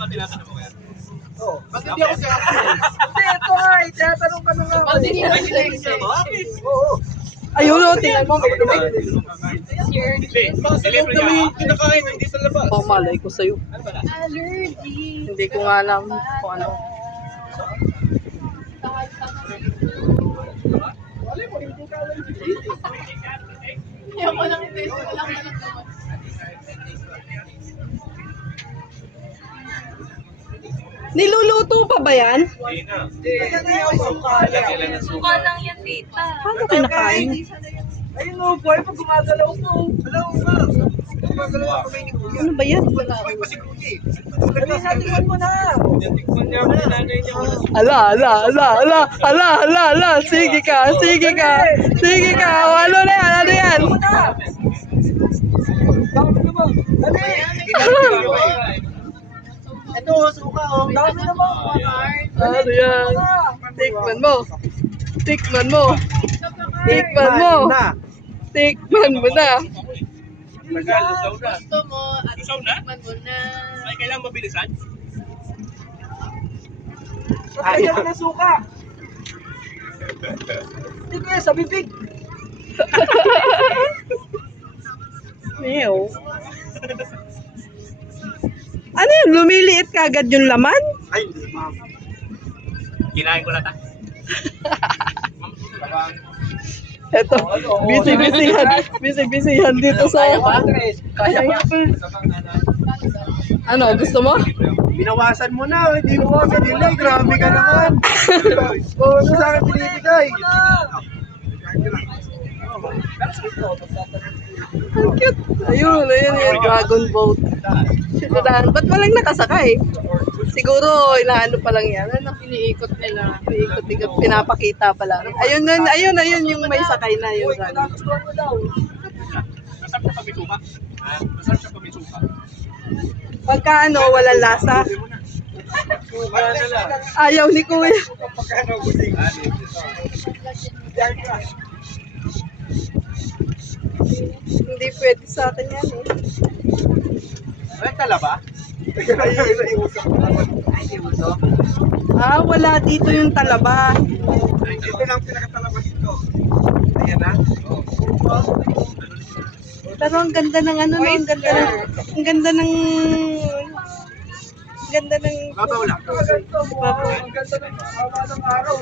ba tinatanong mo yan? Oo. Ba't hindi ako siya? Hindi, ito nga. Tinatanong ka nung nga. Ba't hindi na siya? Oo. Ayun o, tingnan mo. May dumi. Delivery niya. Kinakain, hindi sa labas. Oh, malay ko sa'yo. Allergy. Hindi ko nga alam kung ano. Ayaw ko lang i-test ko lang naman. Niluluto pa ba yan? Hindi na. Suka lang yan, tita. Paano kinakain? Ayun o, boy, pag gumagalaw ko. Alam mo ba? Gumagalaw ako may ni Kuya. Ano ba yan? Boy, pa si Kuya. Sabi natin mo na. Tikman niya ako, nanay niya ako. Ala. Sige ka. Sige ka. Ano na yan? Ano yan? Dami naman. Dali. Ito, suka o. Dami naman. Ano yan? Tikman mo. Tikman mo na. Nagkalusaw na. Gusto mo at Lusaw na? tikman mo na. Ay, kailangan mabilisan? Ayaw na suka. Hindi ko yan, sa bibig. Ew. Ano yun? Lumiliit kagad yung laman? Ay, hindi, ma'am. Kinain ko na ta. Eto, busy yan dito sa... Kaya ba? Ano, gusto mo? Binawasan mo na, hindi mo ako delay. Grabe ka naman. Oo, ano sa akin binibigay? Ang cute. Ayun yung dragon boat. Shitudahan. Ba't walang nakasakay? Siguro, inaano pa lang yan. Ano? Iniikot nila. Ikot-ikot, pinapakita pa lang. Ayun yung may sakay na yun. Nagustuhan mo daw. Masarap siya pamisuka. Masarap siya pamisuka. Pagka ano, walang lasa. Suka na lang. Ayaw ni Kuya. Pagkano gusing? Yan ka. Hindi pwede sa atin yan eh. Ay, tala ba? Ay, naiusap ko naman. Ay, naiusap. Ah, wala dito yung talaba. Ito lang pinakatalaba dito. Ayan na. Pero ang ganda ng ano, no? Ang ganda ng Babaw lang. Babaw. Ang ganda ng hawa ng araw.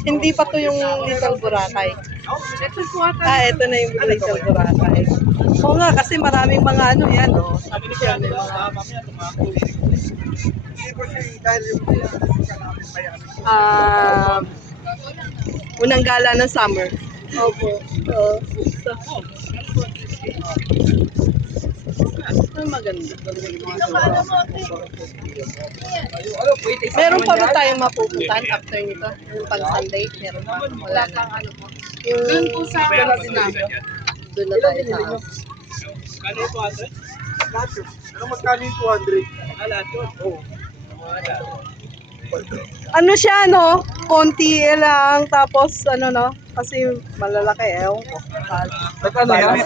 Hindi pa to yung Little Boracay. Ito na yung Little Boracay. Oo nga, kasi maraming mga ano yan, no? Ano ni siya? Mamaya tumako. Hindi ko siya dahil yung Unang gala ng summer. Opo. Maganda. Meron pa ba tayong mapupuntahan after nito? Yung pang Sunday? Meron pa? Wala kang ano po? Doon po sa Kaya Doon Doon na tayo sa house. Kano ito ate? lahat yun. Ano magkano yung 200? Lahat yun. Oo. Ano siya, no? Konti lang, tapos ano, no? Kasi malalaki, ewan ko. Nagkano yan?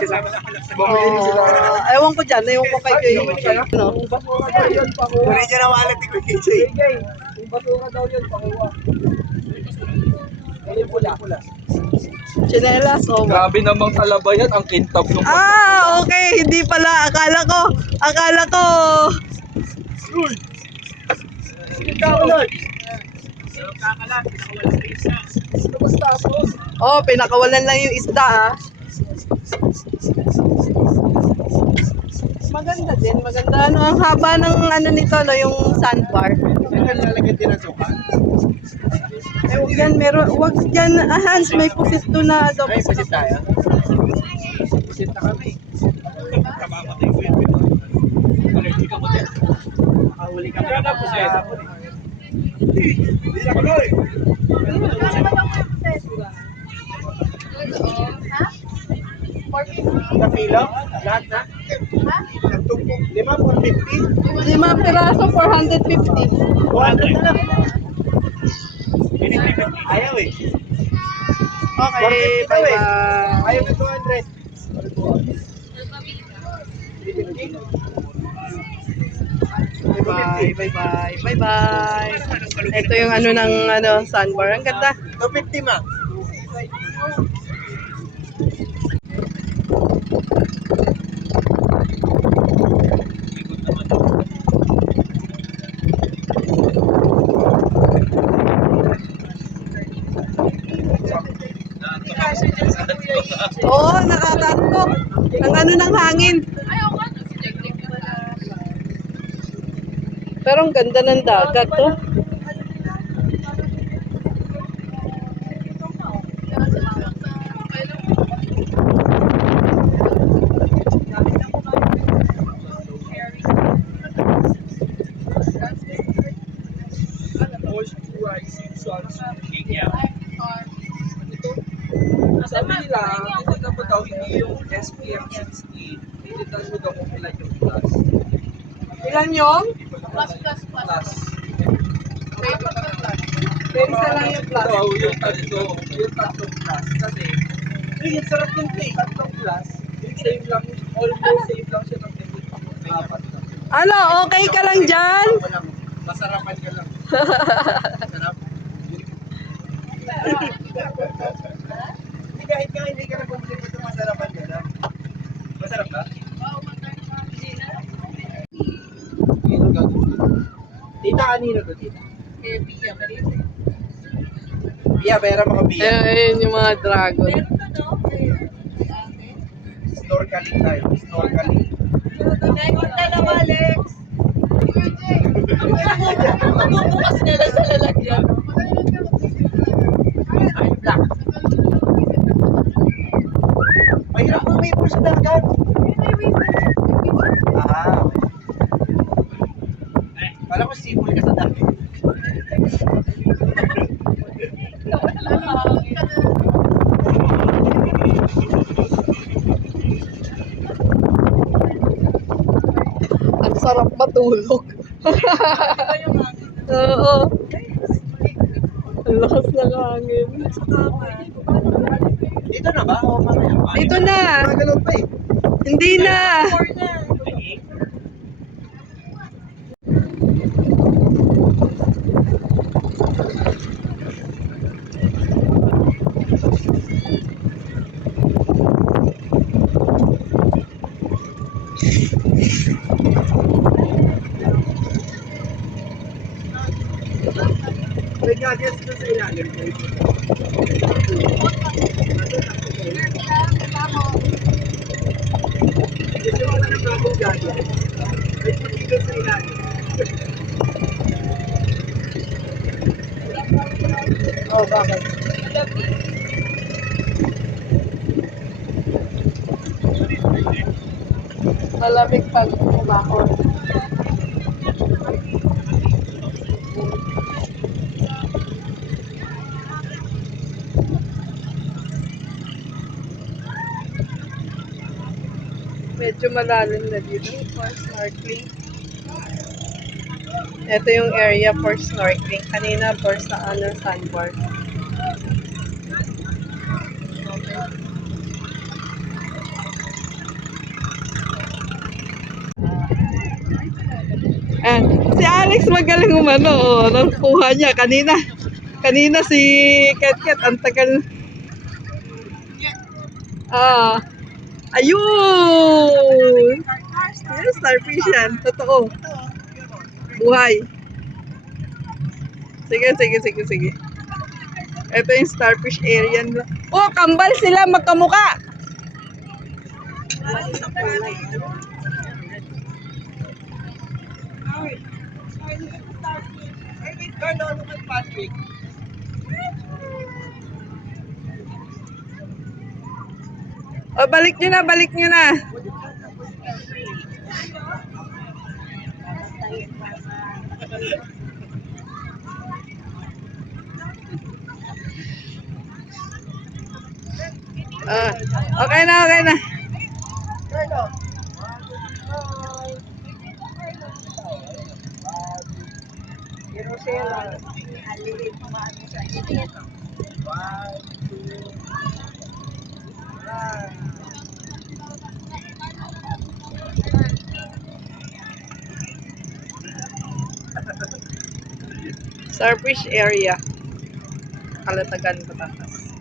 Ewan ko dyan, ewan ko kay Kuya. No? Basura daw yun, pakuha. Hindi niya na wallet ni Kuya KJ. Yung basura daw yun, pakuha. Ano yung pula? Chinelas, oh. Grabe namang talaba yan, ang kintab ng Okay, hindi pala. Akala ko. Oh, pinakawalan lang yung isda, ah. Maganda din, maganda. Ano, ang haba ng ano nito, no, yung sandbar. Lalagyan din ang suka. Yan, meron, wag dyan, Hans, may pusit doon na adobo. Ay, pasit tayo. Pasit na kami. Kamamatay ko yun. Allergy ka mo din. Makahuli kami. Kaya na po siya. Hindi na kaloy. Kapila? Lahat na? Nagtumpok. 450? 5 piraso, 450. 200 na lang. Ayaw eh. Okay, bye-bye. Ayaw na 200. Bye-bye. Bye-bye. Bye-bye. Bye-bye. Ito yung ano ng sandbar. Ang ganda. 250 ma. Oo, nakakaantok. Ang ano ng hangin. Pero ang ganda ng dagat, to. Sabi nila, hindi na po daw hindi yung SPF 60. Hindi daw mo daw kung ilan yung plus. Ilan yung? Plus. Pero isa lang yung plus. Daw, yung tatlong plus. Kasi, yung sarap ng play. Tatlong plus, same lang, almost same lang siya ng apat na. Ano, okay ka lang dyan? Masarapan ka lang. Sarap. Hindi kahit nga hindi ka na bumili ito, masarapan ka lang. Masarap ba? Tita, kanino to, tita? Biya, bayara mga biya. Ayun yung mga dragon. Snorkeling tayo. Snorkeling. Bukas na lang sa lalagyan. Mahirap umipon sa dagat. Ah. Kala ko sipol ka sa dagat. Ang sarap matulog. Oo. Ang lakas ng hangin. Dito na ba? O mamaya? Dito na. Magalog pa eh. Hindi na. May gadgets doon sa ilalim. Gusto mo ka ng bagong gadget? May puti doon sa ilalim. Oh, bakit? Malamig pag umahon. Medyo malalim na dito for snorkeling. Ito yung area for snorkeling. Kanina for sa sandbar. Ah, si Alex magaling umano. Oh, nakuha niya kanina. Kanina si Ket ang tagal. Ah. Ayun! Yes, starfish yan. Totoo. Buhay. Sige. Ito yung starfish area nila. Oh, kambal sila magkamuka. Oh, balik nyo na. Okay na. Starfish area. Kalatagan, Batangas.